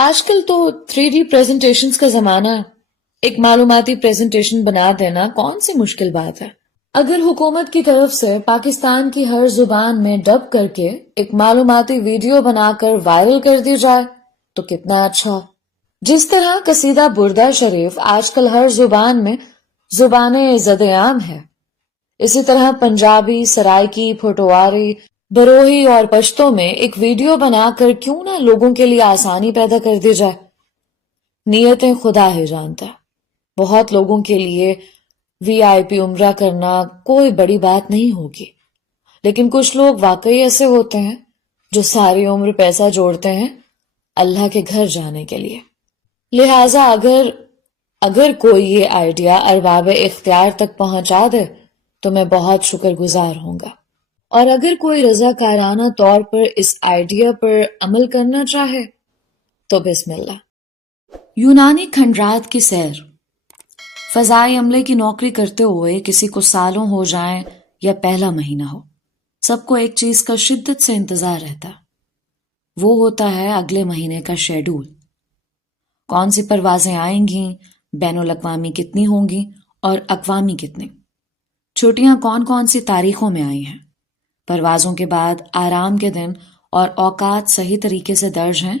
آج کل تو 3D پریزنٹیشنز کا زمانہ ہے. ایک معلوماتی پریزنٹیشن بنا دینا کون سی مشکل بات ہے. اگر حکومت کی طرف سے پاکستان کی ہر زبان میں ڈب کر کے ایک معلوماتی ویڈیو بنا کر وائرل کر دی جائے تو کتنا اچھا. جس طرح قصیدہ بردہ شریف آج کل ہر زبان میں زبان زد عام ہے، اسی طرح پنجابی، سرائکی، پھوٹواری، بروہی اور پشتو میں ایک ویڈیو بنا کر کیوں نہ لوگوں کے لیے آسانی پیدا کر دی جائے. نیتیں خدا ہی جانتا ہے. بہت لوگوں کے لیے VIP عمرہ کرنا کوئی بڑی بات نہیں ہوگی، لیکن کچھ لوگ واقعی ایسے ہوتے ہیں جو ساری عمر پیسہ جوڑتے ہیں اللہ کے گھر جانے کے لیے. لہٰذا اگر کوئی یہ آئیڈیا ارباب اختیار تک پہنچا دے تو میں بہت شکر گزار ہوں گا، اور اگر کوئی رضاکارانہ طور پر اس آئیڈیا پر عمل کرنا چاہے تو بسم اللہ. یونانی کھنڈرات کی سیر. فضائی عملے کی نوکری کرتے ہوئے کسی کو سالوں ہو جائیں یا پہلا مہینہ ہو، سب کو ایک چیز کا شدت سے انتظار رہتا. وہ ہوتا ہے اگلے مہینے کا شیڈول. کون سی پروازیں آئیں گی، بین الاقوامی کتنی ہوں گی اور اقوامی کتنی، چھٹیاں کون کون سی تاریخوں میں آئی ہیں، پروازوں کے بعد آرام کے دن اور اوقات صحیح طریقے سے درج ہیں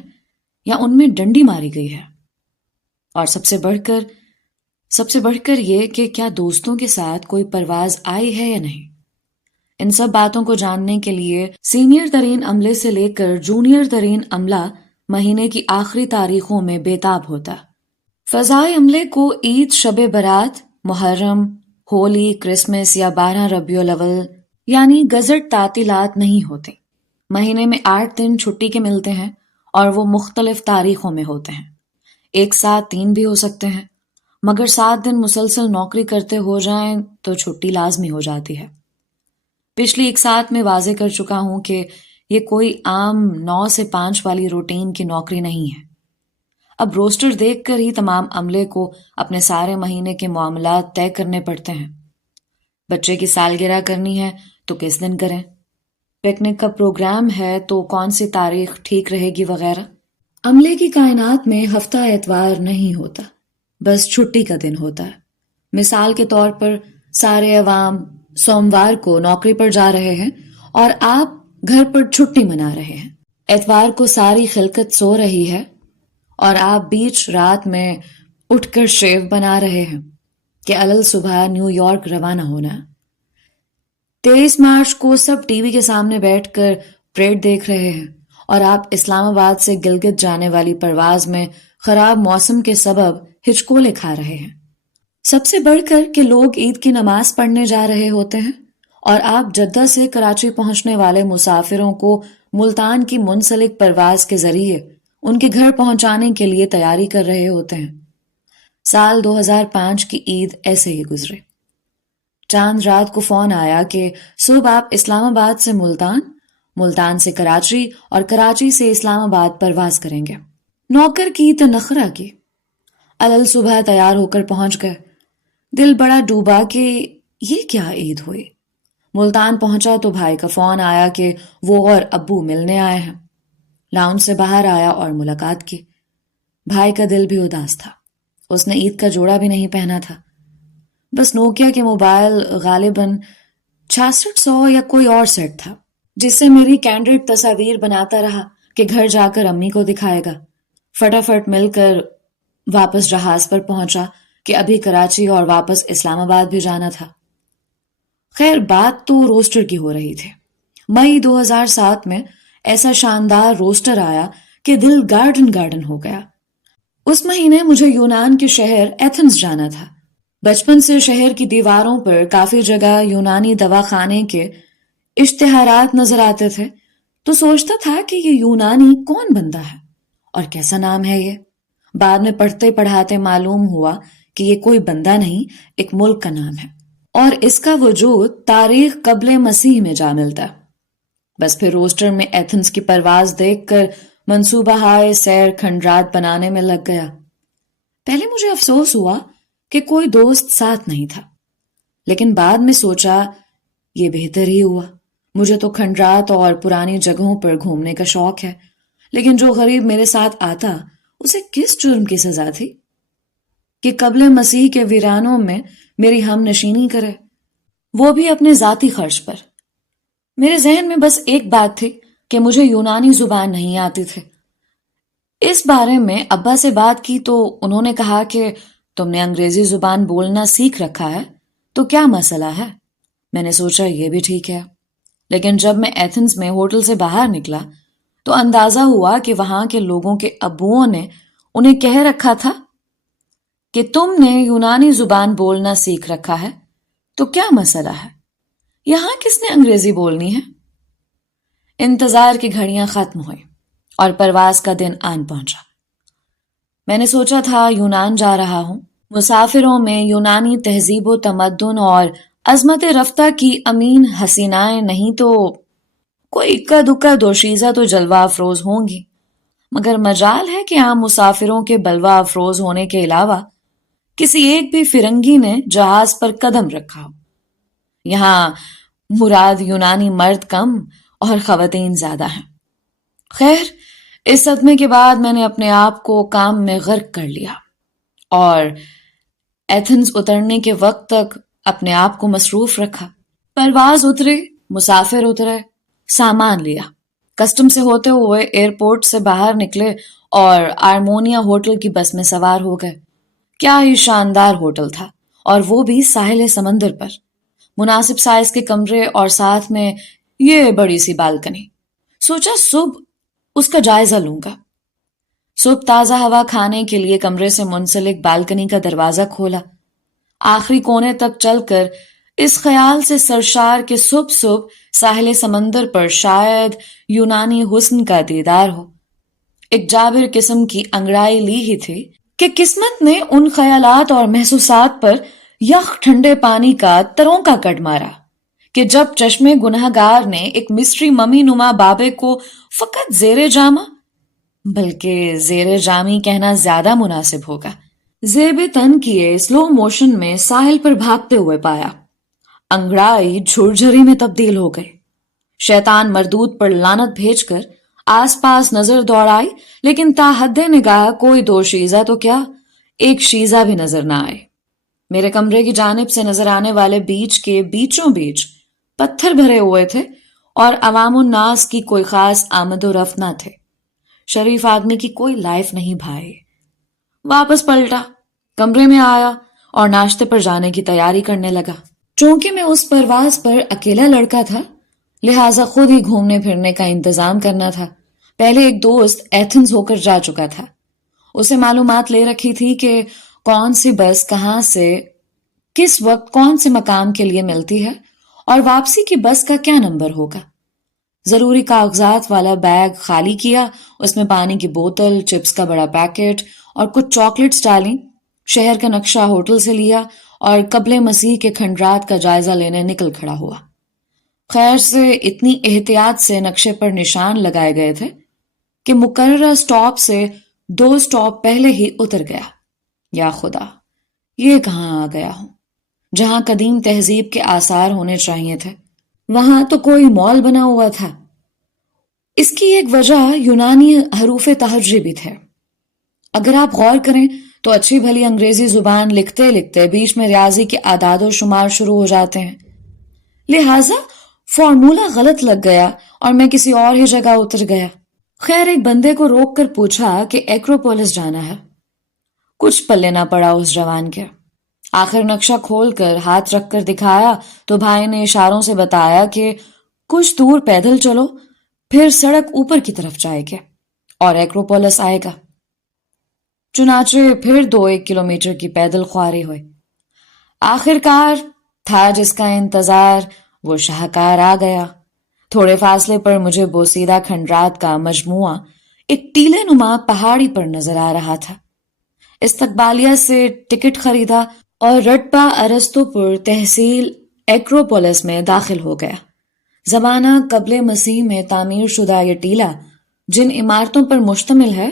یا ان میں ڈنڈی ماری گئی ہے، اور سب سے بڑھ کر یہ کہ کیا دوستوں کے ساتھ کوئی پرواز آئی ہے یا نہیں. ان سب باتوں کو جاننے کے لیے سینئر ترین عملے سے لے کر جونیئر ترین عملہ مہینے کی آخری تاریخوں میں بےتاب ہوتا. فضائی عملے کو عید، شب برات، محرم، ہولی، کرسمس یا 12 ربیع الاول یعنی گزٹ تعطیلات نہیں ہوتے. مہینے میں 8 دن چھٹی کے ملتے ہیں اور وہ مختلف تاریخوں میں ہوتے ہیں. ایک ساتھ 3 بھی ہو سکتے ہیں، مگر 7 دن مسلسل نوکری کرتے ہو جائیں تو چھٹی لازمی ہو جاتی ہے. پچھلی ایک ساتھ میں واضح کر چکا ہوں کہ یہ کوئی عام 9 سے 5 والی روٹین کی نوکری نہیں ہے. اب روسٹر دیکھ کر ہی تمام عملے کو اپنے سارے مہینے کے معاملات طے کرنے پڑتے ہیں. بچے کی سالگرہ کرنی ہے تو کس دن کریں، پکنک کا پروگرام ہے تو کون سی تاریخ ٹھیک رہے گی وغیرہ. عملے کی کائنات میں ہفتہ اتوار نہیں ہوتا، بس چھٹی کا دن ہوتا ہے. مثال کے طور پر سارے عوام سوموار کو نوکری پر جا رہے ہیں اور آپ گھر پر چھٹی منا رہے ہیں. اتوار کو ساری خلقت سو رہی ہے اور آپ بیچ رات میں اٹھ کر شیو بنا رہے ہیں کہ الل صبح نیو یارک روانہ ہونا. 23 مارچ کو سب ٹی وی کے سامنے بیٹھ کر پریڈ دیکھ رہے ہیں اور آپ اسلام آباد سے گلگت جانے والی پرواز میں خراب موسم کے سبب ہچکولے کھا رہے ہیں. سب سے بڑھ کر کہ لوگ عید کی نماز پڑھنے جا رہے ہوتے ہیں اور آپ جدہ سے کراچی پہنچنے والے مسافروں کو ملتان کی منسلک پرواز کے ذریعے ان کے گھر پہنچانے کے لیے تیاری کر رہے ہوتے ہیں. سال 2005 کی عید ایسے ہی گزرے. چاند رات کو فون آیا کہ صبح آپ اسلام آباد سے ملتان سے کراچی اور کراچی سے اسلام آباد پرواز کریں گے. نوکر کی تو نخرہ کی. الل صبح تیار ہو کر پہنچ گئے. دل بڑا ڈوبا کہ یہ کیا عید ہوئی. ملتان پہنچا تو بھائی کا فون آیا کہ وہ اور ابو ملنے آئے ہیں. لاؤنج سے باہر آیا اور ملاقات کی. بھائی کا دل بھی اداس تھا. اس نے عید کا جوڑا بھی نہیں پہنا تھا، بس نوکیا کے موبائل غالباً 6600 یا کوئی اور سیٹ تھا جس سے میری کینڈیڈ تصاویر بناتا رہا کہ گھر جا کر امی کو دکھائے گا. فٹافٹ مل کر واپس جہاز پر پہنچا کہ ابھی کراچی اور واپس اسلام آباد بھی جانا تھا. خیر بات تو روسٹر کی ہو رہی تھی. مئی 2007 میں ایسا شاندار روسٹر آیا کہ دل گارڈن ہو گیا. اس مہینے مجھے یونان کے شہر ایتھنز جانا تھا. بچپن سے شہر کی دیواروں پر کافی جگہ یونانی دواخانے کے اشتہارات نظر آتے تھے تو سوچتا تھا کہ یہ یونانی کون بندہ ہے اور کیسا نام ہے یہ. بعد میں پڑھتے پڑھاتے معلوم ہوا کہ یہ کوئی بندہ نہیں، ایک ملک کا نام ہے اور اس کا وجود تاریخ قبل مسیح میں جا ملتا. بس پھر روسٹر میں ایتھنز کی پرواز دیکھ کر منصوبہ ہائے سیر کھنڈرات بنانے میں لگ گیا. پہلے مجھے افسوس ہوا کہ کوئی دوست ساتھ نہیں تھا، لیکن بعد میں سوچا یہ بہتر ہی ہوا. مجھے تو کھنڈرات اور پرانی جگہوں پر گھومنے کا شوق ہے، لیکن جو غریب میرے ساتھ آتا اسے کس جرم کی سزا تھی کہ قبل مسیح کے ویرانوں میں میری ہم نشینی کرے، وہ بھی اپنے ذاتی خرچ پر؟ میرے ذہن میں بس ایک بات تھی کہ مجھے یونانی زبان نہیں آتی تھی۔ اس بارے میں ابا سے بات کی تو انہوں نے کہا کہ تم نے انگریزی زبان بولنا سیکھ رکھا ہے تو کیا مسئلہ ہے؟ میں نے سوچا یہ بھی ٹھیک ہے، لیکن جب میں ایتھنز میں ہوٹل سے باہر نکلا تو اندازہ ہوا کہ وہاں کے لوگوں کے ابوؤں نے انہیں کہہ رکھا تھا کہ تم نے یونانی زبان بولنا سیکھ رکھا ہے تو کیا مسئلہ ہے، یہاں کس نے انگریزی بولنی ہے؟ انتظار کی گھڑیاں ختم ہوئیں اور پرواز کا دن آن پہنچا۔ میں نے سوچا تھا یونان جا رہا ہوں، مسافروں میں یونانی تہذیب و تمدن اور عظمت رفتہ کی امین حسینائیں نہیں تو کوئی اکا دکا دوشیزہ تو جلوہ افروز ہوں گی، مگر مجال ہے کہ عام مسافروں کے بلوہ افروز ہونے کے علاوہ کسی ایک بھی فرنگی نے جہاز پر قدم رکھا ہو۔ یہاں مراد یونانی مرد کم اور خواتین زیادہ ہیں۔ خیر، اس صدمے کے بعد میں نے اپنے آپ کو کام میں غرق کر لیا اور ایتھنز اترنے کے وقت تک اپنے آپ کو مصروف رکھا۔ پرواز اترے، مسافر اترے، سامان لیا، کسٹم سے ہوتے ہوئے ایئرپورٹ سے باہر نکلے اور آرمونیا ہوٹل کی بس میں سوار ہو گئے۔ کیا ہی شاندار ہوٹل تھا، اور وہ بھی ساحل سمندر پر، مناسب سائز کے کمرے اور ساتھ میں یہ بڑی سی بالکنی۔ سوچا صبح اس کا جائزہ لوں گا۔ صبح تازہ ہوا کھانے کے لیے کمرے سے منسلک بالکنی کا دروازہ کھولا، آخری کونے تک چل کر اس خیال سے سرشار کہ صبح ساحل سمندر پر شاید یونانی حسن کا دیدار ہو۔ ایک جابر قسم کی انگڑائی لی ہی تھی کہ قسمت نے ان خیالات اور محسوسات پر یخ ٹھنڈے پانی کا تروں کا کٹ مارا کہ جب چشمے گنہگار نے ایک مصری ممی نما بابے کو فقط زیر جامہ، بلکہ زیر جامی کہنا زیادہ مناسب ہوگا، زیب تن کیے سلو موشن میں ساحل پر بھاگتے ہوئے پایا۔ انگڑائی جھرجھری میں تبدیل ہو گئی۔ شیطان مردود پر لعنت بھیج کر آس پاس نظر دوڑائی، لیکن تا حد نگاہ کوئی دو شیزہ تو کیا، ایک شیزہ بھی نظر نہ آئے۔ میرے کمرے کی جانب سے نظر آنے والے بیچ کے بیچوں بیچ پتھر بھرے ہوئے تھے اور عوام الناس کی کوئی خاص آمد و رفت نہ تھے۔ شریف آدمی کی کوئی لائف نہیں بھائی۔ واپس پلٹا، کمرے میں آیا اور ناشتے پر جانے کی تیاری کرنے لگا۔ چونکہ میں اس پرواز پر اکیلا لڑکا تھا، لہٰذا خود ہی گھومنے پھرنے کا انتظام کرنا تھا۔ پہلے ایک دوست ایتھنز ہو کر جا چکا تھا، اسے معلومات لے رکھی تھی کہ کون سی بس کہاں سے کس وقت کون سے مقام کے لیے ملتی ہے اور واپسی کی بس کا کیا نمبر ہوگا۔ ضروری کاغذات والا بیگ خالی کیا، اس میں پانی کی بوتل، چپس کا بڑا پیکٹ اور کچھ چاکلیٹس ڈالی، شہر کا نقشہ ہوٹل سے لیا اور قبل مسیح کے کھنڈرات کا جائزہ لینے نکل کھڑا ہوا۔ خیر سے اتنی احتیاط سے نقشے پر نشان لگائے گئے تھے کہ مقررہ سٹاپ سے 2 سٹاپ پہلے ہی اتر گیا۔ یا خدا، یہ کہاں آ گیا ہوں؟ جہاں قدیم تہذیب کے آثار ہونے چاہیے تھے وہاں تو کوئی مال بنا ہوا تھا۔ اس کی ایک وجہ یونانی حروف تہجی بھی تھے۔ اگر آپ غور کریں تو اچھی بھلی انگریزی زبان لکھتے لکھتے بیچ میں ریاضی کے اعداد و شمار شروع ہو جاتے ہیں، لہٰذا فارمولا غلط لگ گیا اور میں کسی اور ہی جگہ اتر گیا۔ خیر، ایک بندے کو روک کر پوچھا کہ ایکروپولس جانا ہے۔ کچھ پلے نہ پڑا اس جوان کے۔ آخر نقشہ کھول کر ہاتھ رکھ کر دکھایا تو بھائی نے اشاروں سے بتایا کہ کچھ دور پیدل چلو، پھر سڑک اوپر کی طرف جائے گا اور ایکروپولس آئے گا۔ چنانچہ پھر 2-1 کلومیٹر کی پیدل خواری ہوئی۔ آخر کار تھا جس کا انتظار وہ شاہکار آ گیا۔ تھوڑے فاصلے پر مجھے بوسیدہ کھنڈرات کا مجموعہ ایک ٹیلے نما پہاڑی پر نظر آ رہا تھا۔ استقبالیہ سے ٹکٹ خریدا اور رٹپا ارسطو پور تحصیل ایکروپولس میں داخل ہو گیا۔ زمانہ قبل مسیح میں تعمیر شدہ یہ ٹیلہ جن عمارتوں پر مشتمل ہے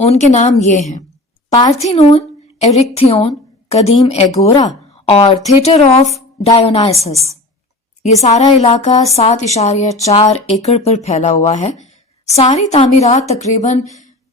ان کے نام یہ ہیں: پارتھینون، ایرکتھیون، قدیم ایگورا اور تھیٹر آف ڈایونائسس۔ یہ سارا علاقہ 7.4 ایکڑ پر پھیلا ہوا ہے۔ ساری تعمیرات تقریباً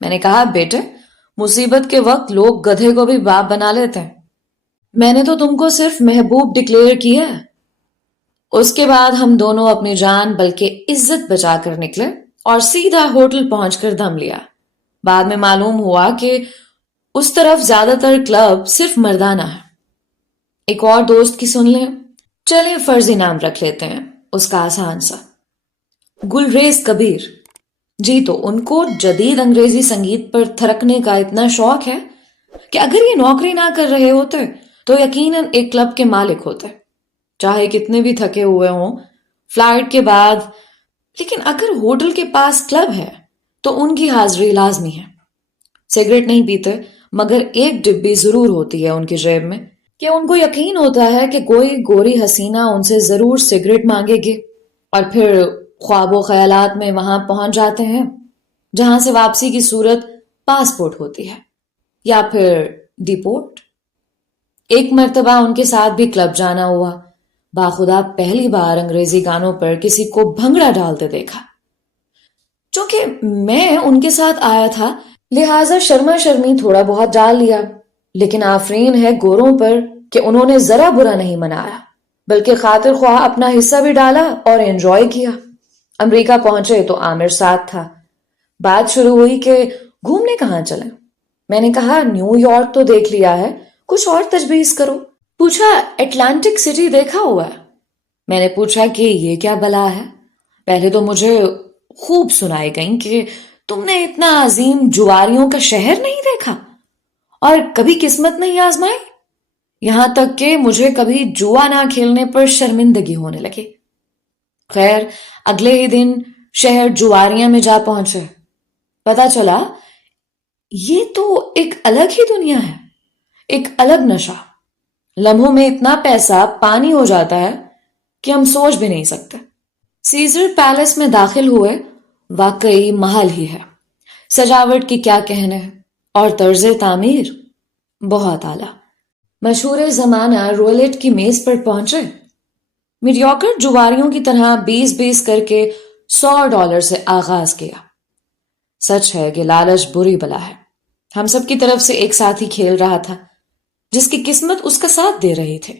میں نے کہا بیٹے مصیبت کے وقت لوگ گدھے کو بھی باپ بنا لیتے ہیں. میں نے تو تم کو صرف محبوب ڈکلیئر کیا ہے. اس کے بعد ہم دونوں اپنی جان بلکہ عزت بچا کر نکلے اور سیدھا ہوٹل پہنچ کر دم لیا. بعد میں معلوم ہوا کہ اس طرف زیادہ تر کلب صرف مردانہ ہے. ایک اور دوست کی سن لیں. چلیں فرضی نام رکھ لیتے ہیں اس کا آسان سا, گلریز کبیر. جی تو ان کو جدید انگریزی سنگیت پر تھرکنے کا اتنا شوق ہے کہ اگر یہ نوکری نہ کر رہے ہوتے تو یقیناً ایک کلب کے مالک ہوتے, چاہے کتنے بھی تھکے ہوئے ہوں فلائٹ کے بعد. لیکن اگر ہوٹل کے پاس کلب ہے تو ان کی حاضری لازمی ہے. سگریٹ نہیں پیتے مگر ایک ڈبی ضرور ہوتی ہے ان کی جیب میں کہ ان کو یقین ہوتا ہے کہ کوئی گوری حسینہ ان سے ضرور سگریٹ مانگے گی, اور پھر خواب و خیالات میں وہاں پہنچ جاتے ہیں جہاں سے واپسی کی صورت پاسپورٹ ہوتی ہے یا پھر ڈیپورٹ. ایک مرتبہ ان کے ساتھ بھی کلب جانا ہوا. باخدا پہلی بار انگریزی گانوں پر کسی کو بھنگڑا ڈالتے دیکھا. چونکہ میں ان کے ساتھ آیا تھا لہٰذا شرما شرمی تھوڑا بہت ڈال لیا, لیکن آفرین ہے گوروں پر کہ انہوں نے ذرا برا نہیں منایا بلکہ خاطر خواہ اپنا حصہ بھی ڈالا اور انجوائے کیا. امریکہ پہنچے تو عامر ساتھ تھا. بات شروع ہوئی کہ گھومنے کہاں چلیں. میں نے کہا نیو یارک تو دیکھ لیا ہے, کچھ اور تجویز کرو. پوچھا اٹلانٹک سٹی دیکھا ہوا ہے. میں نے پوچھا کہ یہ کیا بلا ہے. پہلے تو مجھے خوب سنائی گئیں کہ تم نے اتنا عظیم جواریوں کا شہر نہیں دیکھا اور کبھی قسمت نہیں آزمائی. یہاں تک کہ مجھے کبھی جوا نہ کھیلنے پر شرمندگی ہونے لگی. خیر اگلے ہی دن شہر جواریاں میں جا پہنچے. پتا چلا یہ تو ایک الگ ہی دنیا ہے, ایک الگ نشہ. لمحوں میں اتنا پیسہ پانی ہو جاتا ہے کہ ہم سوچ بھی نہیں سکتے. سیزر پیلس میں داخل ہوئے. واقعی محل ہی ہے. سجاوٹ کی کیا کہنے اور طرز تعمیر بہت اعلیٰ. مشہور زمانہ رولٹ کی میز پر پہنچے. میڈیوکر جواریوں کی طرح 20 کر کے $100 سے آغاز کیا. سچ ہے کہ لالچ بری بلا ہے. ہم سب کی طرف سے ایک ساتھی کھیل رہا تھا جس کی قسمت اس کا ساتھ دے رہی تھی.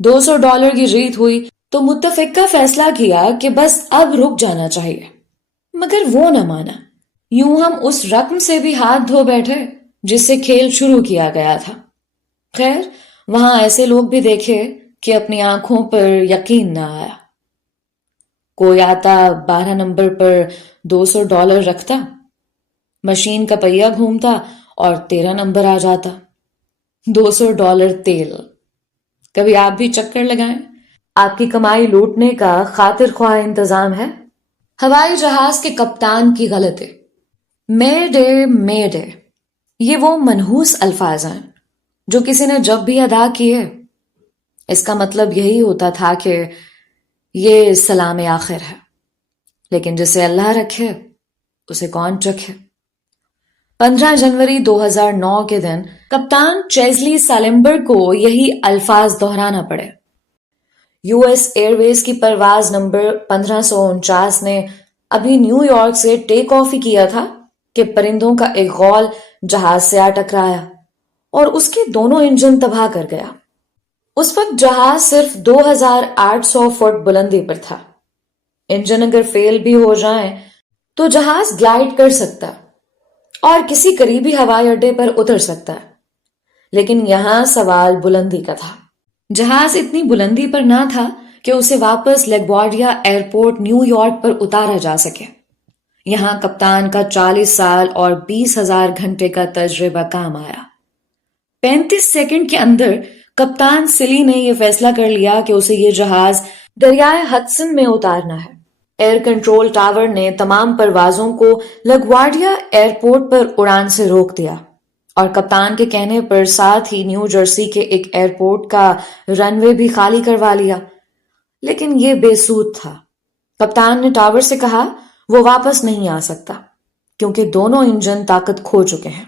$200 کی ریت ہوئی تو متفقہ فیصلہ کیا کہ بس اب رک جانا چاہیے, مگر وہ نہ مانا. یوں ہم اس رقم سے بھی ہاتھ دھو بیٹھے جس سے کھیل شروع کیا گیا تھا. خیر وہاں ایسے لوگ بھی دیکھے کہ اپنی آنکھوں پر یقین نہ آیا. کوئی آتا 12 نمبر پر $200 رکھتا, مشین کا پہیہ گھومتا اور 13 نمبر آ جاتا. $200 تیل. کبھی آپ بھی چکر لگائیں. آپ کی کمائی لوٹنے کا خاطر خواہ انتظام ہے. ہوائی جہاز کے کپتان کی غلطی. مے ڈے یہ وہ منحوس الفاظ ہیں جو کسی نے جب بھی ادا کیے اس کا مطلب یہی ہوتا تھا کہ یہ سلام آخر ہے, لیکن جسے اللہ رکھے اسے کون چکھے. 15 جنوری 2009 کے دن کپتان چیزلی سالمبر کو یہی الفاظ دہرانا پڑے. یو ایس ایئر ویز کی پرواز نمبر 1549 نے ابھی نیو یارک سے ٹیک آف ہی کیا تھا کہ پرندوں کا ایک غول جہاز سے آ ٹکرایا اور اس کے دونوں انجن تباہ کر گیا. اس وقت جہاز صرف 2800 فٹ بلندی پر تھا. انجن اگر فیل بھی ہو جائیں تو جہاز گلائڈ کر سکتا اور کسی قریبی ہوائی اڈے پر اتر سکتا, لیکن یہاں سوال بلندی کا تھا. جہاز اتنی بلندی پر نہ تھا کہ اسے واپس لیگوارڈیا ایئرپورٹ نیو یارک پر اتارا جا سکے. یہاں کپتان کا 40 سال اور 20,000 گھنٹے کا تجربہ کام آیا. 35 سیکنڈ کے اندر کپتان سلی نے یہ فیصلہ کر لیا کہ اسے یہ جہاز دریائے ہڈسن میں اتارنا ہے. ایئر کنٹرول ٹاور نے تمام پروازوں کو لگوارڈیا ایئرپورٹ پر اڑان سے روک دیا اور کپتان کے کہنے پر ساتھ ہی نیو جرسی کے ایک ایئرپورٹ کا رن وے بھی خالی کروا لیا. لیکن یہ بے سود تھا. کپتان نے ٹاور سے کہا وہ واپس نہیں آ سکتا کیونکہ دونوں انجن طاقت کھو چکے ہیں,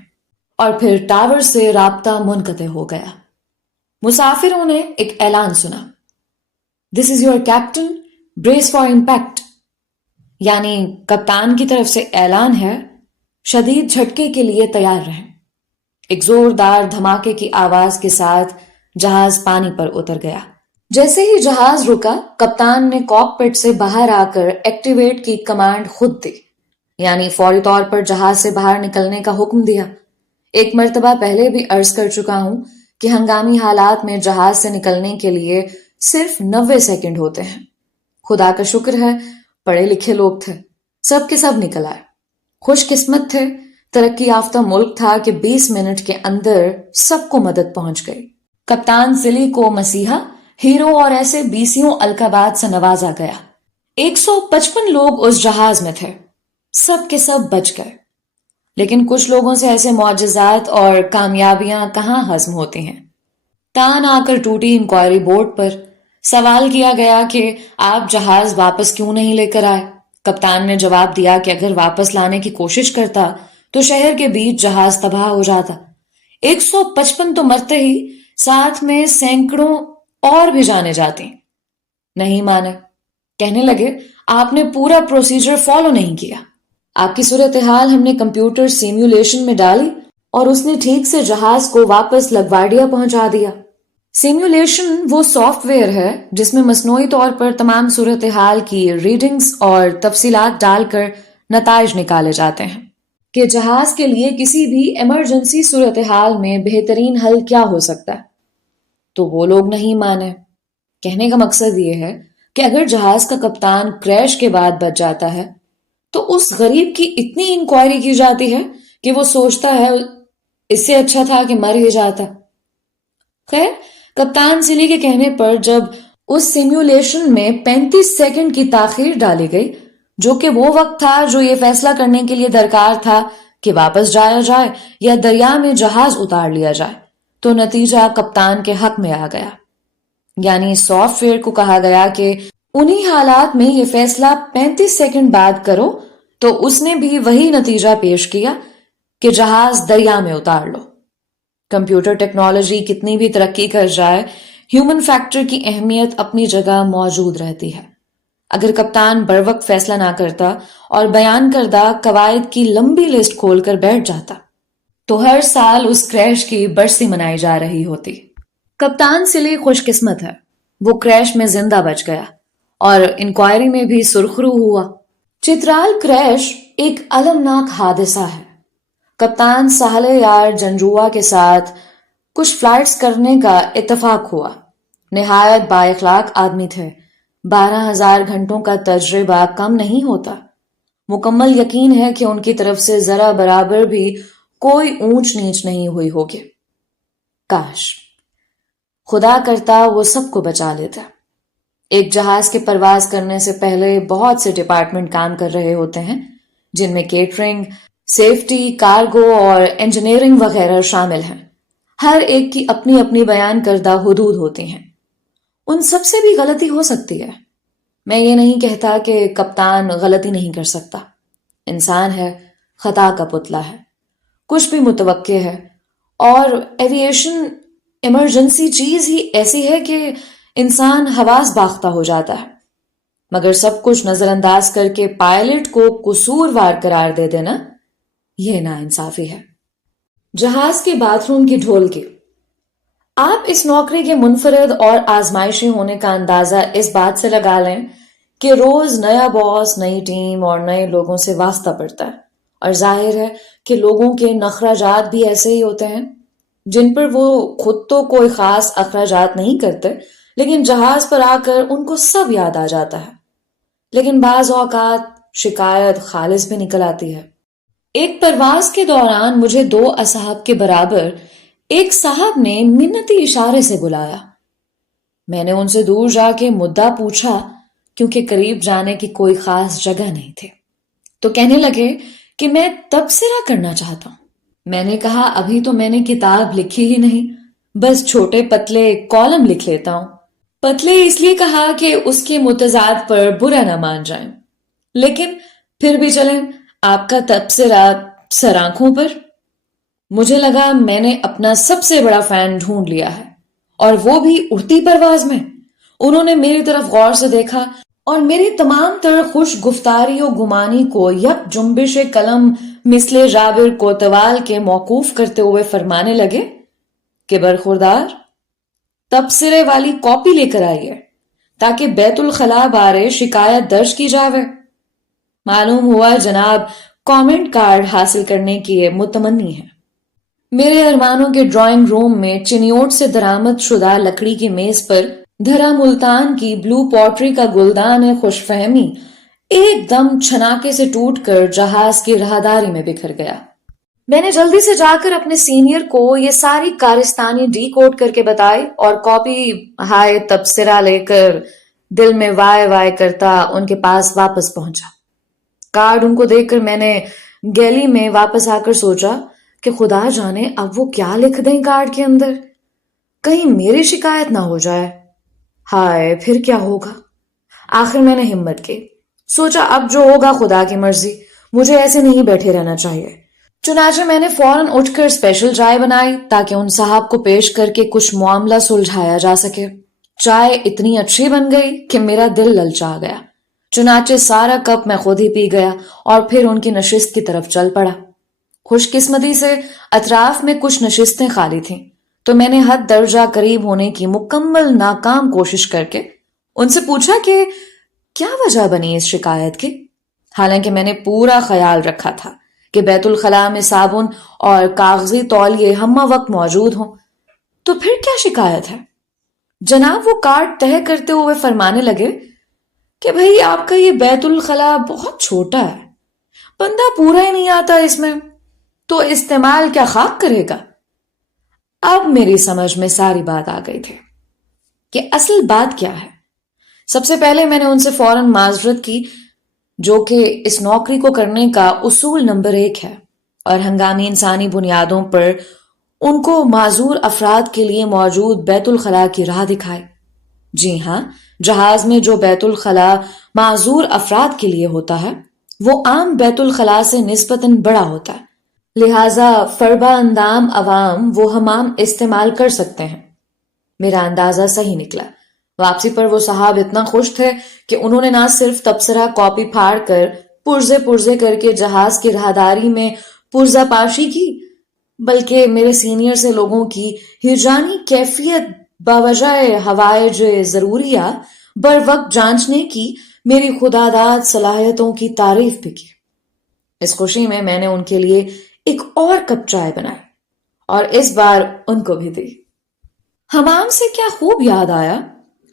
اور پھر ٹاور سے رابطہ منقطع ہو گیا. مسافروں نے ایک اعلان سنا, "This is your captain, brace for impact." یعنی کپتان کی طرف سے اعلان ہے شدید جھٹکے کے لیے تیار رہیں۔ ایک زوردار دھماکے کی آواز کے ساتھ جہاز پانی پر اتر گیا۔ جیسے ہی جہاز رکا، کپتان نے کاک پٹ سے باہر آ کر ایکٹیویٹ کی کمانڈ خود دی، یعنی فوری طور پر جہاز سے باہر نکلنے کا حکم دیا۔ ایک مرتبہ پہلے بھی عرض کر چکا ہوں کہ ہنگامی حالات میں جہاز سے نکلنے کے لیے صرف 90 سیکنڈ ہوتے ہیں۔ خدا کا شکر ہے پڑھے لکھے لوگ تھے، سب کے سب نکل آئے۔ خوش قسمت تھے، ترقی یافتہ ملک تھا کہ 20 منٹ کے اندر سب کو مدد پہنچ گئی۔ کپتان سلی کو مسیحا، ہیرو اور ایسے 20 القابات سے نوازا گیا۔ 155 لوگ اس جہاز میں تھے، سب کے سب بچ گئے۔ لیکن کچھ لوگوں سے ایسے معجزات اور کامیابیاں کہاں ہضم ہوتی ہیں۔ تان آ کر ٹوٹی انکوائری بورڈ پر۔ سوال کیا گیا کہ آپ جہاز واپس کیوں نہیں لے کر آئے؟ کپتان نے جواب دیا کہ اگر واپس لانے کی کوشش کرتا تو شہر کے بیچ جہاز تباہ ہو جاتا۔ 155 تو مرتے ہی، ساتھ میں سینکڑوں اور بھی جانے جاتی۔ نہیں مانے، کہنے لگے آپ نے پورا پروسیجر فالو نہیں کیا۔ آپ کی صورتحال ہم نے کمپیوٹر سیمیولیشن میں ڈالی اور اس نے ٹھیک سے جہاز کو واپس لگواڈیا پہنچا دیا۔ سیمیولیشن وہ سافٹ ویئر ہے جس میں مصنوعی طور پر تمام صورتحال کی ریڈنگز اور تفصیلات ڈال کر نتائج نکالے جاتے ہیں کہ جہاز کے لیے کسی بھی ایمرجنسی صورتحال میں بہترین حل کیا ہو سکتا ہے۔ تو وہ لوگ نہیں مانے۔ کہنے کا مقصد یہ ہے کہ اگر جہاز کا کپتان کریش کے بعد بچ جاتا ہے تو اس غریب کی اتنی انکوائری کی جاتی ہے کہ وہ سوچتا ہے اس سے اچھا تھا کہ مر ہی جاتا۔ خیر، کپتان سلی کے کہنے پر جب اس سیمیولیشن میں 35 سیکنڈ کی تاخیر ڈالی گئی، جو کہ وہ وقت تھا جو یہ فیصلہ کرنے کے لیے درکار تھا کہ واپس جایا جائے یا دریا میں جہاز اتار لیا جائے، تو نتیجہ کپتان کے حق میں آ گیا۔ یعنی سافٹ ویئر کو کہا گیا کہ انہی حالات میں یہ فیصلہ 35 سیکنڈ بعد کرو، تو اس نے بھی وہی نتیجہ پیش کیا کہ جہاز دریا میں اتار لو۔ کمپیوٹر ٹیکنالوجی کتنی بھی ترقی کر جائے، ہیومن فیکٹر کی اہمیت اپنی جگہ موجود رہتی ہے۔ اگر کپتان بروقت فیصلہ نہ کرتا اور بیان کردہ قواعد کی لمبی لسٹ کھول کر بیٹھ جاتا تو ہر سال اس کریش کی برسی منائی جا رہی ہوتی۔ کپتان سلی خوش قسمت ہے، وہ کریش میں زندہ بچ گیا اور انکوائری میں بھی سرخرو ہوا۔ چترال کریش ایک المناک حادثہ ہے۔ کپتان ساحل یار جنجوا کے ساتھ کچھ فلائٹس کرنے کا اتفاق ہوا۔ نہایت با اخلاق آدمی تھے۔ 12,000 گھنٹوں کا تجربہ کم نہیں ہوتا۔ مکمل یقین ہے کہ ان کی طرف سے ذرا برابر بھی کوئی اونچ نیچ نہیں ہوئی ہوگی۔ کاش خدا کرتا وہ سب کو بچا لیتا۔ ایک جہاز کے پرواز کرنے سے پہلے بہت سے ڈپارٹمنٹ کام کر رہے ہوتے ہیں، جن میں کیٹرنگ، سیفٹی، کارگو اور انجینئرنگ وغیرہ شامل ہیں۔ ہر ایک کی اپنی اپنی بیان کردہ حدود ہوتی ہیں۔ ان سب سے بھی غلطی ہو سکتی ہے۔ میں یہ نہیں کہتا کہ کپتان غلطی نہیں کر سکتا۔ انسان ہے، خطا کا پتلا ہے، کچھ بھی متوقع ہے، اور ایویشن ایمرجنسی چیز ہی ایسی ہے کہ انسان حواس باختہ ہو جاتا ہے۔ مگر سب کچھ نظر انداز کر کے پائلٹ کو قصوروار قرار دے دینا، یہ ناانصافی ہے۔ جہاز کے باتھ روم کی ڈھولکی۔ آپ اس نوکری کے منفرد اور آزمائشی ہونے کا اندازہ اس بات سے لگا لیں کہ روز نیا باس، نئی ٹیم اور نئے لوگوں سے واسطہ پڑتا ہے، اور ظاہر ہے کہ لوگوں کے اخراجات بھی ایسے ہی ہوتے ہیں جن پر وہ خود تو کوئی خاص اخراجات نہیں کرتے، لیکن جہاز پر آ کر ان کو سب یاد آ جاتا ہے۔ لیکن بعض اوقات شکایت خالص بھی نکل آتی ہے۔ ایک پرواز کے دوران مجھے 2 اصحاب کے برابر ایک صاحب نے منتی اشارے سے بلایا۔ میں نے ان سے دور جا کے مدعا پوچھا، کیونکہ قریب جانے کی کوئی خاص جگہ نہیں تھی۔ تو کہنے لگے کہ میں تبصرہ کرنا چاہتا ہوں۔ میں نے کہا ابھی تو میں نے کتاب لکھی ہی نہیں، بس چھوٹے پتلے کالم لکھ لیتا ہوں۔ پتلے اس لیے کہا کہ اس کے متضاد پر برا نہ مان جائیں، لیکن پھر بھی چلیں آپ کا تبصرہ سر آنکھوں پر۔ مجھے لگا میں نے اپنا سب سے بڑا فین ڈھونڈ لیا ہے، اور وہ بھی اڑتی پرواز میں۔ انہوں نے میری طرف غور سے دیکھا اور میری تمام تر خوش گفتاری و گمانی کو یک جنبش قلم مثل جابر کوتوال کے موقوف کرتے ہوئے فرمانے لگے کہ برخوردار تبصرے والی کاپی لے کر آئیے تاکہ بیت الخلا بارے شکایت درج کی جاوے۔ معلوم ہوا جناب کامنٹ کارڈ حاصل کرنے کی متمنی ہے۔ میرے ارمانوں کے ڈرائنگ روم میں چنیوٹ سے درآمد شدہ لکڑی کی میز پر دھرا ملتان کی بلو پوٹری کا گلدان خوش فہمی ایک دم چھناکے سے ٹوٹ کر جہاز کی راہداری میں بکھر گیا۔ میں نے جلدی سے جا کر اپنے سینئر کو یہ ساری کارستانی ڈی کوڈ کر کے بتائی اور کاپی ہائے تبصرہ لے کر دل میں وائے وائے کرتا ان کے پاس واپس پہنچا۔ کارڈ ان کو دیکھ کر میں نے گیلی میں واپس آ کر سوچا کہ خدا جانے اب وہ کیا لکھ دیں کارڈ کے اندر، کہیں میری شکایت نہ ہو جائے۔ ہائے پھر کیا ہوگا؟ آخر میں نے ہمت کی، سوچا اب جو ہوگا خدا کی مرضی، مجھے ایسے نہیں بیٹھے رہنا چاہیے۔ چنانچہ میں نے فوراً اٹھ کر اسپیشل چائے بنائی تاکہ ان صاحب کو پیش کر کے کچھ معاملہ سلجھایا جا سکے۔ چائے اتنی اچھی بن گئی کہ میرا دل للچا گیا۔ چنانچہ سارا کپ میں خود ہی پی گیا اور پھر ان کی نشست کی طرف چل پڑا۔ خوش قسمتی سے اطراف میں کچھ نشستیں خالی تھیں تو میں نے حد درجہ قریب ہونے کی مکمل ناکام کوشش کر کے ان سے پوچھا کہ کیا وجہ بنی اس شکایت کی، حالانکہ میں نے پورا خیال رکھا تھا کہ بیت الخلاء میں صابن اور کاغذی تولیے ہمہ وقت موجود ہوں۔ تو پھر کیا شکایت ہے؟ جناب وہ کارڈ تہہ کرتے ہوئے فرمانے لگے کہ بھئی آپ کا یہ بیت الخلاء بہت چھوٹا ہے، بندہ پورا ہی نہیں آتا اس میں، تو استعمال کیا خاک کرے گا۔ اب میری سمجھ میں ساری بات آ گئی تھی کہ اصل بات کیا ہے۔ سب سے پہلے میں نے ان سے فوراً معذرت کی، جو کہ اس نوکری کو کرنے کا اصول نمبر 1 ہے، اور ہنگامی انسانی بنیادوں پر ان کو معذور افراد کے لیے موجود بیت الخلاء کی راہ دکھائے۔ جی ہاں، جہاز میں جو بیت الخلاء معذور افراد کے لیے ہوتا ہے وہ عام بیت الخلاء سے نسبتاً بڑا ہوتا ہے، لہٰذا فربا اندام عوام وہ حمام استعمال کر سکتے ہیں۔ میرا اندازہ صحیح نکلا۔ واپسی پر وہ صاحب اتنا خوش تھے کہ انہوں نے نہ صرف تبصرہ کاپی پھاڑ کر پرزے کر کے جہاز کی راہداری میں پرزہ پاشی کی، بلکہ میرے سینئر سے لوگوں کی ہجرانی کیفیت باوجہ حوائج ضروریہ بر وقت جانچنے کی میری خداداد صلاحیتوں کی تعریف بھی کی۔ اس خوشی میں میں نے ان کے لیے ایک اور کپ چائے بنائی اور اس بار ان کو بھی دی۔ حمام سے کیا خوب یاد آیا،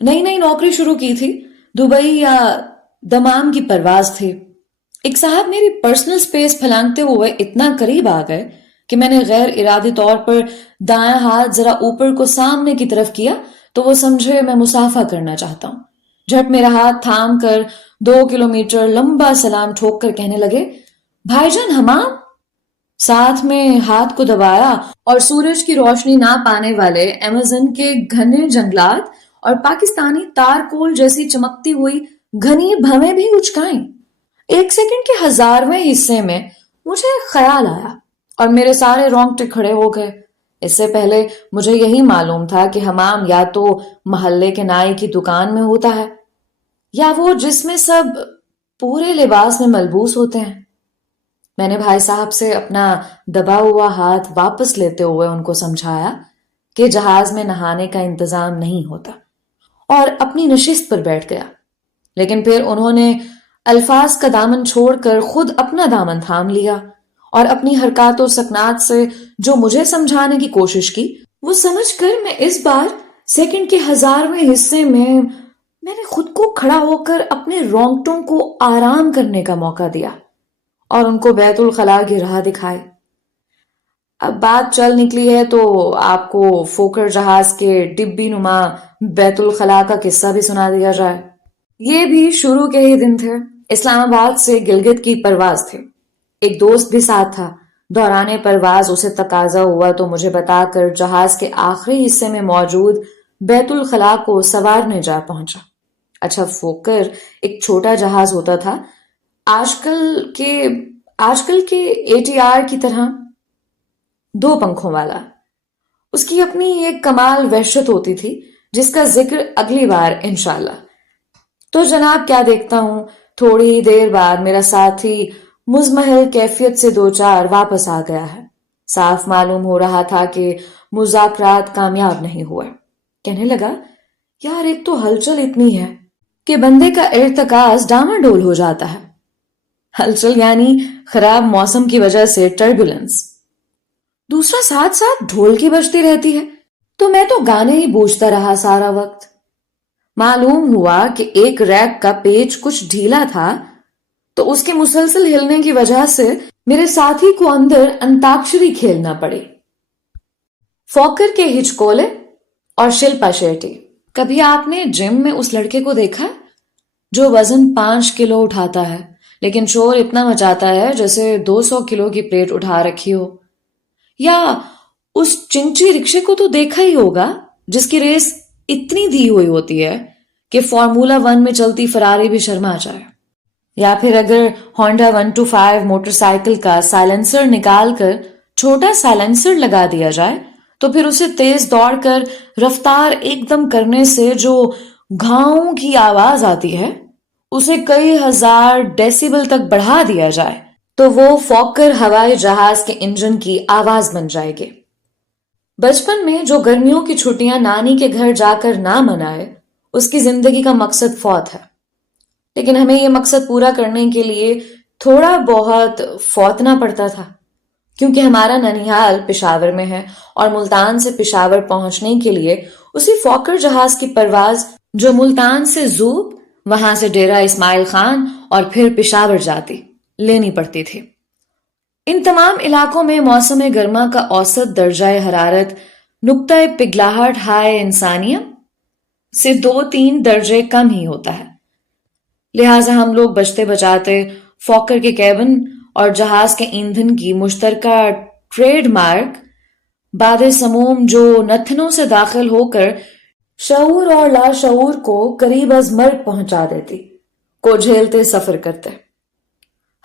نئی نوکری شروع کی تھی، دبئی یا دمام کی پرواز تھی۔ ایک صاحب میری پرسنل سپیس پھلانگتے ہوئے اتنا قریب آ گئے کہ میں نے غیر ارادی طور پر دائیں ہاتھ ذرا اوپر کو سامنے کی طرف کیا تو وہ سمجھے میں مصافحہ کرنا چاہتا ہوں۔ جھٹ میرا ہاتھ تھام کر 2 کلومیٹر لمبا سلام ٹھوک کر کہنے لگے، بھائی جان حمام؟ ساتھ میں ہاتھ کو دبایا اور سورج کی روشنی نہ پانے والے ایمیزن کے گھنے جنگلات اور پاکستانی تارکول جیسی چمکتی ہوئی گھنی بھویں بھی اچکائیں۔ 1 سیکنڈ کے 1000ویں حصے میں مجھے خیال آیا اور میرے سارے رونگٹے کھڑے ہو گئے۔ اس سے پہلے مجھے یہی معلوم تھا کہ حمام یا تو محلے کے نائی کی دکان میں ہوتا ہے یا وہ جس میں سب پورے لباس میں ملبوس ہوتے ہیں۔ میں نے بھائی صاحب سے اپنا دبا ہوا ہاتھ واپس لیتے ہوئے ان کو سمجھایا کہ جہاز میں نہانے کا انتظام نہیں ہوتا اور اپنی نشست پر بیٹھ گیا، لیکن پھر انہوں نے الفاظ کا دامن چھوڑ کر خود اپنا دامن تھام لیا اور اپنی حرکات و سکنات سے جو مجھے سمجھانے کی کوشش کی وہ سمجھ کر میں اس بار سیکنڈ کے 1000ویں حصے میں نے خود کو کھڑا ہو کر اپنے رونگٹوں کو آرام کرنے کا موقع دیا اور ان کو بیت الخلاء کی راہ دکھائی۔ اب بات چل نکلی ہے تو آپ کو فوکر جہاز کے ڈبی نما بیت الخلاء کا قصہ بھی سنا دیا جائے۔ یہ بھی شروع کے ہی دن تھے۔ اسلام آباد سے گلگت کی پرواز تھی۔ ایک دوست بھی ساتھ تھا۔ دوران پرواز اسے تقاضا ہوا تو مجھے بتا کر جہاز کے آخری حصے میں موجود بیت الخلاء کو سوارنے جا پہنچا۔ اچھا فوکر ایک چھوٹا جہاز ہوتا تھا، آج کل کے ATR کی طرح 2 پنکھوں والا۔ اس کی اپنی ایک کمال وحشت ہوتی تھی جس کا ذکر اگلی بار انشاءاللہ۔ تو جناب کیا دیکھتا ہوں، تھوڑی ہی دیر بعد میرا ساتھی مزمحل کیفیت سے دو چار واپس آ گیا ہے. صاف معلوم ہو رہا تھا کہ مذاکرات کامیاب نہیں ہوئے. کہنے لگا یار ایک تو ہلچل اتنی ہے کہ بندے کا ارتکاز ڈاماڈول ہو جاتا ہے. ہلچل یعنی خراب موسم کی وجہ سے ٹربولنس. دوسرا ساتھ ساتھ ڈھول کی بجتی رہتی ہے تو میں تو گانے ہی بوجھتا رہا سارا وقت. معلوم ہوا کہ ایک ریک کا پیچ کچھ ڈھیلا تھا تو اس کے مسلسل ہلنے کی وجہ سے میرے ساتھی کو اندر انتاکشری کھیلنا پڑی. فوکر کے ہچکولے اور شلپا شیٹی. کبھی آپ نے جم میں اس لڑکے کو دیکھا جو وزن 5 کلو اٹھاتا ہے لیکن شور اتنا مچاتا ہے جیسے 200 کلو کی پلیٹ اٹھا رکھی ہو؟ یا اس چنچی رکشے کو تو دیکھا ہی ہوگا جس کی ریس اتنی دی ہوئی ہوتی ہے کہ فارمولا 1 میں چلتی فراری بھی شرما جائے. یا پھر اگر ہونڈا 125 موٹر سائیکل کا سائلنسر نکال کر چھوٹا سائلنسر لگا دیا جائے تو پھر اسے تیز دوڑ کر رفتار ایک دم کرنے سے جو گھاؤں کی آواز آتی ہے اسے کئی ہزار ڈیسیبل تک بڑھا دیا جائے تو وہ فوکر ہوائی جہاز کے انجن کی آواز بن جائے گی. بچپن میں جو گرمیوں کی چھٹیاں نانی کے گھر جا کر نہ منائے اس کی زندگی کا مقصد فوت ہے. لیکن ہمیں یہ مقصد پورا کرنے کے لیے تھوڑا بہت فوتنا پڑتا تھا کیونکہ ہمارا ننیہال پشاور میں ہے اور ملتان سے پشاور پہنچنے کے لیے اسی فوکر جہاز کی پرواز جو ملتان سے زوب وہاں سے ڈیرہ اسماعیل خان اور پھر پشاور جاتی لینی پڑتی تھی. ان تمام علاقوں میں موسم گرما کا اوسط درجہ حرارت نقطۂ پگھلاہٹ ہائے انسانیہ سے 2-3 درجے کم ہی ہوتا ہے. لہٰذا ہم لوگ بچتے بچاتے فوکر کے کیبن اور جہاز کے ایندھن کی مشترکہ ٹریڈ مارک باد سموم جو نتھنوں سے داخل ہو کر شعور اور لاشعور کو قریب از مرگ پہنچا دیتی کو جھیلتے سفر کرتے.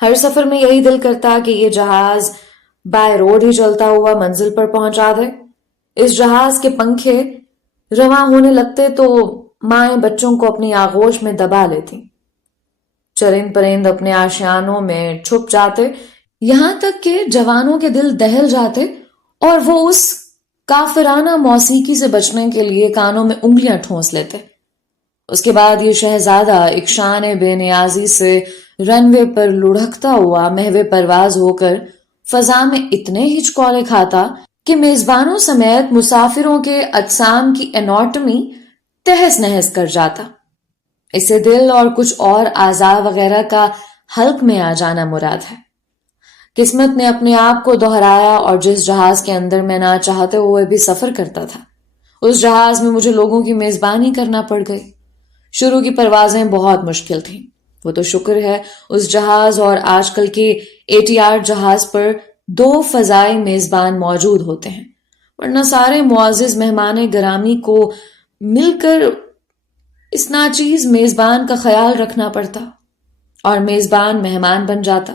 ہر سفر میں یہی دل کرتا کہ یہ جہاز بائی روڈ ہی چلتا ہوا منزل پر پہنچا دے. اس جہاز کے پنکھے رواں ہونے لگتے تو مائیں بچوں کو اپنی آغوش میں دبا لیتی. چرند پرند اپنے آشیانوں میں چھپ جاتے یہاں تک کہ جوانوں کے دل دہل جاتے اور وہ اس کافرانہ موسیقی سے بچنے کے لیے کانوں میں انگلیاں ٹھونس لیتے. اس کے بعد یہ شہزادہ ایک شان بے نیازی سے رن وے پر لڑھکتا ہوا محو پرواز ہو کر فضا میں اتنے ہچکولے کھاتا کہ میزبانوں سمیت مسافروں کے اجسام کی اناٹمی تہس نہس کر جاتا. اسے دل اور کچھ اور اعضاء وغیرہ کا حلق میں آ جانا مراد ہے. قسمت نے اپنے آپ کو دہرایا اور جس جہاز کے اندر میں نہ چاہتے ہوئے بھی سفر کرتا تھا اس جہاز میں مجھے لوگوں کی میزبانی کرنا پڑ گئی. شروع کی پروازیں بہت مشکل تھیں. وہ تو شکر ہے اس جہاز اور آج کل کے ATR جہاز پر 2 فضائی میزبان موجود ہوتے ہیں ورنہ سارے معزز مہمان گرامی کو مل کر اس ناچیز میزبان کا خیال رکھنا پڑتا اور میزبان مہمان بن جاتا.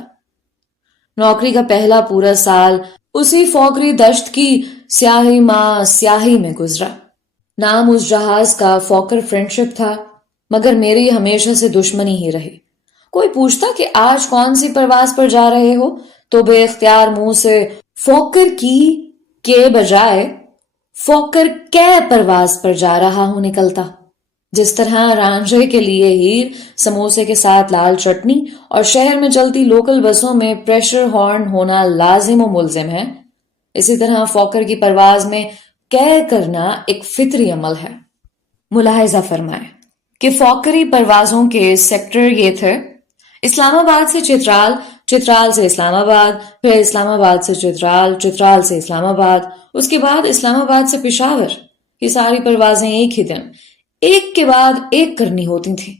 نوکری کا پہلا پورا سال اسی فوکری دشت کی سیاہی میں گزرا. نام اس جہاز کا فوکر فرینڈشپ تھا مگر میری ہمیشہ سے دشمنی ہی رہی. کوئی پوچھتا کہ آج کون سی پرواز پر جا رہے ہو تو بے اختیار منہ سے فوکر کی کے بجائے فوکر کے پرواز پر جا رہا ہوں نکلتا. جس طرح رانجھے کے لیے ہیر سموسے کے ساتھ لال چٹنی اور شہر میں چلتی لوکل بسوں میں پریشر ہارن ہونا لازم و ملزم ہے اسی طرح فوکر کی پرواز میں کہہ کرنا ایک فطری عمل ہے. ملاحظہ فرمائیں کہ فوکری پروازوں کے سیکٹر یہ تھے: اسلام آباد سے چترال، چترال سے اسلام آباد، پھر اسلام آباد سے چترال، چترال سے اسلام آباد، اس کے بعد اسلام آباد سے پشاور. یہ ساری پروازیں ایک ہی دن ایک کے بعد ایک کرنی ہوتی تھیں.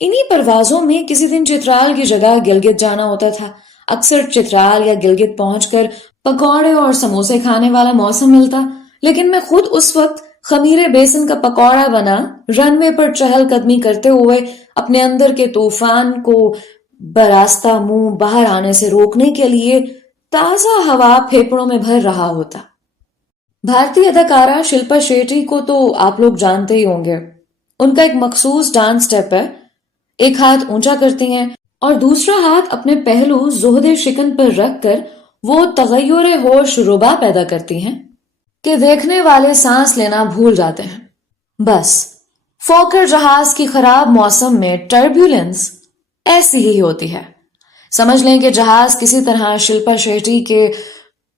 انہی پروازوں میں کسی دن چترال کی جگہ گلگت جانا ہوتا تھا. اکثر چترال یا گلگت پہنچ کر پکوڑے اور سموسے کھانے والا موسم ملتا لیکن میں خود اس وقت خمیر بیسن کا پکوڑا بنا رن وے پر چہل قدمی کرتے ہوئے اپنے اندر کے طوفان کو براستہ منہ باہر آنے سے روکنے کے لیے تازہ ہوا پھیپڑوں میں بھر رہا ہوتا. بھارتی اداکارہ شلپا شیٹی کو تو آپ لوگ جانتے ہی ہوں گے. ان کا ایک مخصوص ڈانس سٹیپ ہے. ایک ہاتھ اونچا کرتی ہیں اور دوسرا ہاتھ اپنے پہلو زہد شکن پر رکھ کر وہ تغیر ہوش ربا پیدا کرتی ہیں کہ دیکھنے والے سانس لینا بھول جاتے ہیں۔ بس فوکر جہاز کی خراب موسم میں ٹربیولنس ایسی ہی ہوتی ہے۔ سمجھ لیں کہ جہاز کسی طرح شلپا شیٹی کے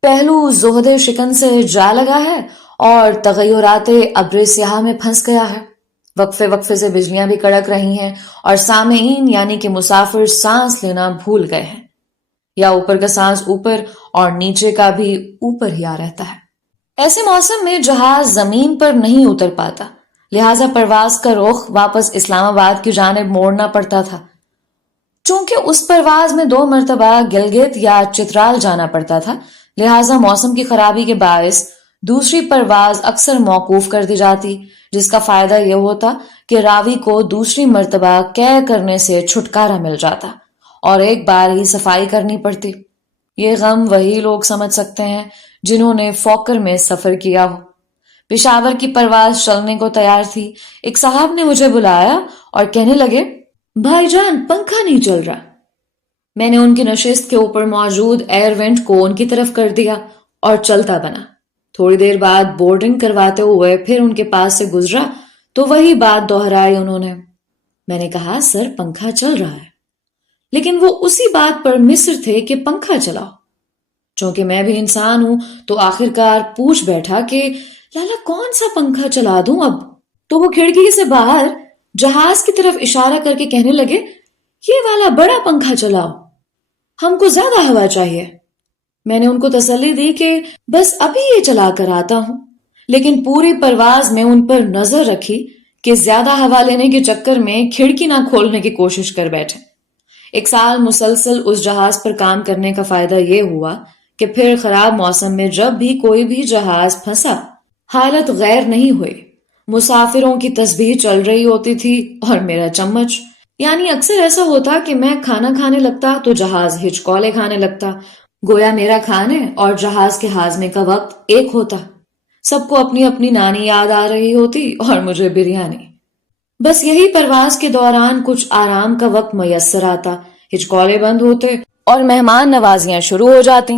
پہلو زہد شکن سے جا لگا ہے اور تغیرات ابر سیاہ میں پھنس گیا ہے۔ وقفے وقفے سے بجلیاں بھی کڑک رہی ہیں اور سامعین یعنی کہ مسافر سانس لینا بھول گئے ہیں، یا اوپر کا سانس اوپر اور نیچے کا بھی اوپر ہی آ رہتا ہے۔ ایسے موسم میں جہاز زمین پر نہیں اتر پاتا، لہٰذا پرواز کا رخ واپس اسلام آباد کی جانب موڑنا پڑتا تھا۔ چونکہ اس پرواز میں 2 مرتبہ گلگت یا چترال جانا پڑتا تھا، لہٰذا موسم کی خرابی کے باعث دوسری پرواز اکثر موقوف کر دی جاتی، جس کا فائدہ یہ ہوتا کہ راوی کو دوسری مرتبہ قے کرنے سے چھٹکارا مل جاتا اور ایک بار ہی صفائی کرنی پڑتی۔ یہ غم وہی لوگ سمجھ سکتے ہیں جنہوں نے فوکر میں سفر کیا ہو۔ پشاور کی پرواز چلنے کو تیار تھی، ایک صاحب نے مجھے بلایا اور کہنے لگے، بھائی جان پنکھا نہیں چل رہا۔ میں نے ان کی نشست کے اوپر موجود ایئر وینٹ کو ان کی طرف کر دیا اور چلتا بنا۔ تھوڑی دیر بعد بورڈنگ کرواتے ہوئے پھر ان کے پاس سے گزرا تو وہی بات دہرائی انہوں نے۔ میں نے کہا، سر پنکھا چل رہا ہے، لیکن وہ اسی بات پر مصر تھے کہ پنکھا چلاؤ۔ چونکہ میں بھی انسان ہوں تو آخرکار پوچھ بیٹھا کہ لالا کون سا پنکھا چلا دوں اب؟ تو وہ کھڑکی سے باہر جہاز کی طرف اشارہ کر کے کہنے لگے، یہ والا بڑا پنکھا چلاؤ، ہم کو زیادہ ہوا چاہیے۔ میں نے ان کو تسلی دی کہ بس ابھی یہ چلا کر آتا ہوں، لیکن پوری پرواز میں ان پر نظر رکھی کہ زیادہ ہوا لینے کے چکر میں کھڑکی نہ کھولنے کی کوشش کر بیٹھے۔ 1 سال مسلسل اس جہاز پر کام کرنے کا فائدہ یہ ہوا کہ پھر خراب موسم میں جب بھی کوئی بھی جہاز پھنسا، حالت غیر نہیں ہوئی۔ مسافروں کی تسبیح چل رہی ہوتی تھی اور میرا چمچ، یعنی اکثر ایسا ہوتا کہ میں کھانا کھانے لگتا تو جہاز ہچکولے کھانے لگتا، گویا میرا کھانے اور جہاز کے ہاضمے کا وقت ایک ہوتا۔ سب کو اپنی اپنی نانی یاد آ رہی ہوتی اور مجھے بریانی۔ بس یہی پرواز کے دوران کچھ آرام کا وقت میسر آتا، ہچکولے بند ہوتے اور مہمان نوازیاں شروع ہو جاتی۔